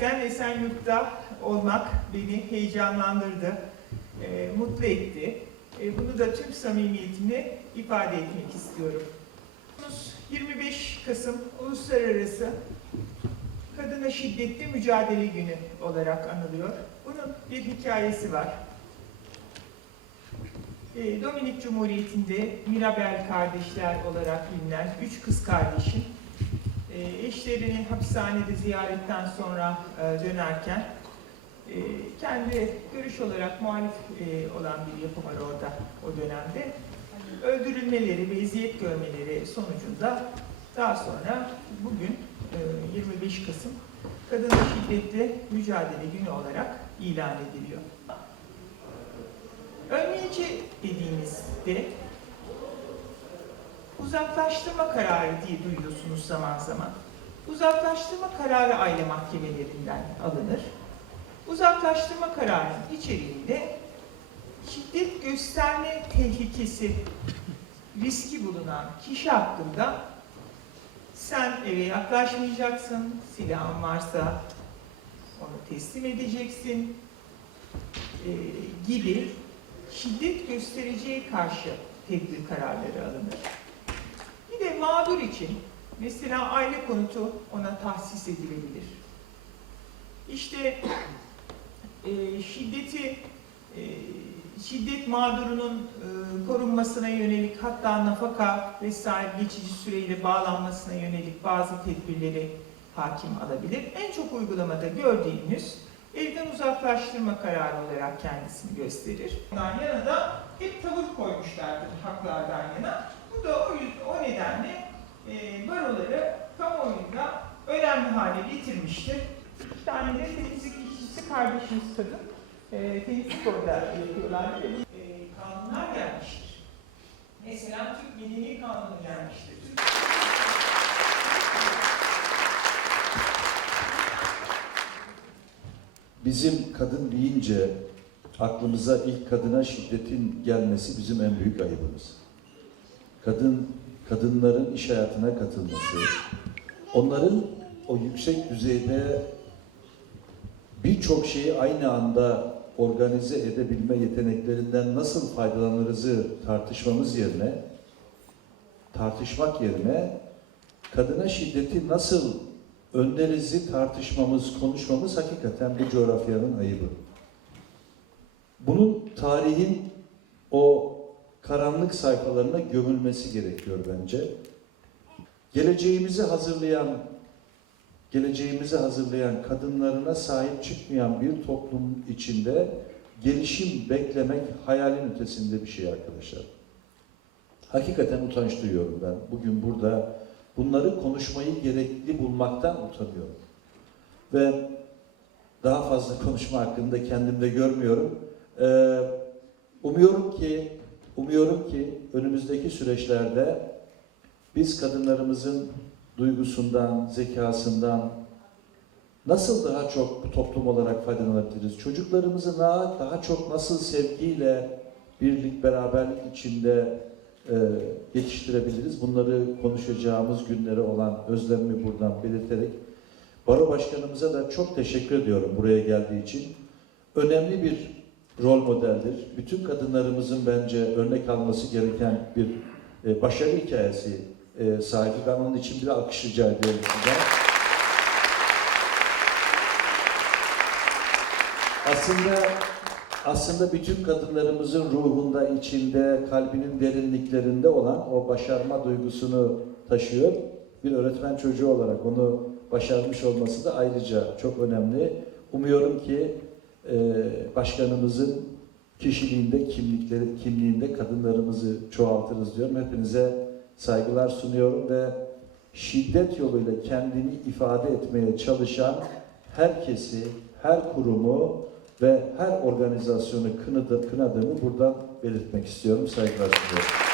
gerçekten Esenyurt'ta olmak beni heyecanlandırdı, e, mutlu etti. E, bunu da tüm samimiyetimle ifade etmek istiyorum. 25 Kasım Uluslararası Kadına Şiddetli Mücadele Günü olarak anılıyor. Bunun bir hikayesi var. E, Dominik Cumhuriyeti'nde Mirabel kardeşler olarak bilinen üç kız kardeşin e, eşlerini hapishanede ziyaretten sonra e, dönerken e, kendi görüş olarak muhalif e, olan bir yapı var orada o dönemde. Öldürülmeleri ve eziyet görmeleri sonucunda daha sonra bugün e, 25 Kasım Kadına Şiddetle Mücadele Günü olarak ilan ediliyor. Önleyici dediğimizde uzaklaştırma kararı diye duyuyorsunuz zaman zaman. Uzaklaştırma kararı aile mahkemelerinden alınır. Uzaklaştırma kararının içeriğinde şiddet gösterme tehlikesi riski bulunan kişi hakkında sen eve yaklaşmayacaksın, silahın varsa onu teslim edeceksin e, gibi şiddet göstericiye karşı tedbir kararları alınır. De mağdur için mesela aile konutu ona tahsis edilebilir. İşte e, şiddeti e, şiddet mağdurunun e, korunmasına yönelik hatta nafaka vesaire geçici süreyle bağlanmasına yönelik bazı tedbirleri hakim alabilir. En çok uygulamada gördüğünüz evden uzaklaştırma kararı olarak kendisini gösterir. Da hep tavır koymuşlardır haklardan yana. Bu da o, yüzden, o nedenle e, baroları kamuoyunda önemli hale getirmiştir. Bir tane de temizlik işçisi kardeşimiz kadın. E, temizlik orada yapıyorlar. E, kanunlar gelmiştir. Mesela Türk Medeni Kanunu gelmiştir. Bizim kadın deyince aklımıza ilk kadına şiddetin gelmesi bizim en büyük ayıbımız. Kadın, kadınların iş hayatına katılması, onların o yüksek düzeyde birçok şeyi aynı anda organize edebilme yeteneklerinden nasıl faydalanırızı tartışmamız yerine, tartışmak yerine kadına şiddeti nasıl önlerizi tartışmamız, konuşmamız hakikaten bu coğrafyanın ayıbı. Bunun tarihin o karanlık sayfalarına gömülmesi gerekiyor bence. Geleceğimizi hazırlayan, geleceğimizi hazırlayan kadınlarına sahip çıkmayan bir toplum içinde gelişim beklemek hayalin ötesinde bir şey arkadaşlar. Hakikaten utanç duyuyorum ben. Bugün burada bunları konuşmayı gerekli bulmaktan utanıyorum. Ve daha fazla konuşma hakkında kendimde görmüyorum. Ee, umuyorum ki, umuyorum ki önümüzdeki süreçlerde biz kadınlarımızın duygusundan, zekasından nasıl daha çok bu toplum olarak faydalanabiliriz? Çocuklarımızı daha, daha çok nasıl sevgiyle, birlik, beraberlik içinde e, yetiştirebiliriz. Bunları konuşacağımız günlere olan özlemimi buradan belirterek Baro Başkanımıza da çok teşekkür ediyorum buraya geldiği için. Önemli bir rol modeldir. Bütün kadınlarımızın bence örnek alması gereken bir e, başarı hikayesi e, sahibi. Ben onun için bir alkış rica ediyorum sizden. Aslında aslında bütün kadınlarımızın ruhunda, içinde, kalbinin derinliklerinde olan o başarma duygusunu taşıyor. Bir öğretmen çocuğu olarak onu başarmış olması da ayrıca çok önemli. Umuyorum ki başkanımızın kişiliğinde, kimlikleri, kimliğinde kadınlarımızı çoğaltırız diyorum. Hepinize saygılar sunuyorum ve şiddet yoluyla kendini ifade etmeye çalışan herkesi, her kurumu ve her organizasyonu kınadı, kınadığımı buradan belirtmek istiyorum. Saygılar sunuyorum.